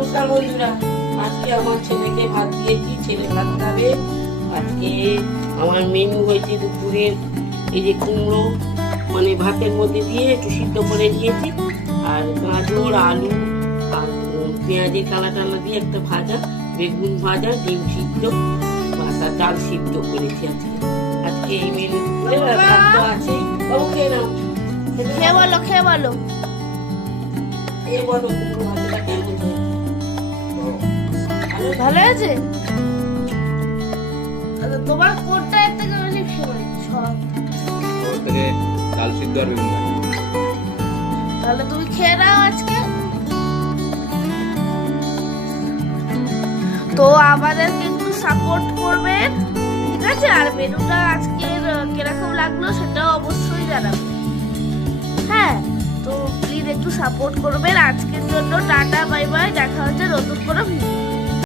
নমস্কার বন্ধুরা, আজকে আমার ছেলেকে ভাত দিয়েছি, ছেলে ভাত খাবে। আজকে আমার মেনু হয়েছে দুপুরের এই যে কুমড়ো, মানে ভাতের মধ্যে দিয়ে একটু সিদ্ধ করে দিয়েছি, আর গাজর আলু আর পেঁয়াজের কালা টালা দিয়ে একটা ভাজা, বেগুন ভাজা, ডিম সিদ্ধ, বাটা ডাল সিদ্ধ করেছি আজকে। আজকে এই মেনু ভাত তো আছেই। বাবু খেয়ে নাও, খেয়ে বলো খেয়ে বলো কুমড়ো ভাতটা কেমন হয়েছে। ভালো আছে? তোমার কোনটা এর থেকে বেশি ফেভারিট? সব ওর থেকে ডাল সিদ্ধ আর বেগুন ভাজা। তাহলে তুমি খেয়ে নাও আজকে। তো আমাদেরকে একটু সাপোর্ট করবেন, ঠিক আছে? আর মেনুটা আজকের কিরকম লাগলো সেটাও অবশ্যই জানাবেন। হ্যাঁ, তো প্লিজ একটু সাপোর্ট করবেন। আজকের জন্য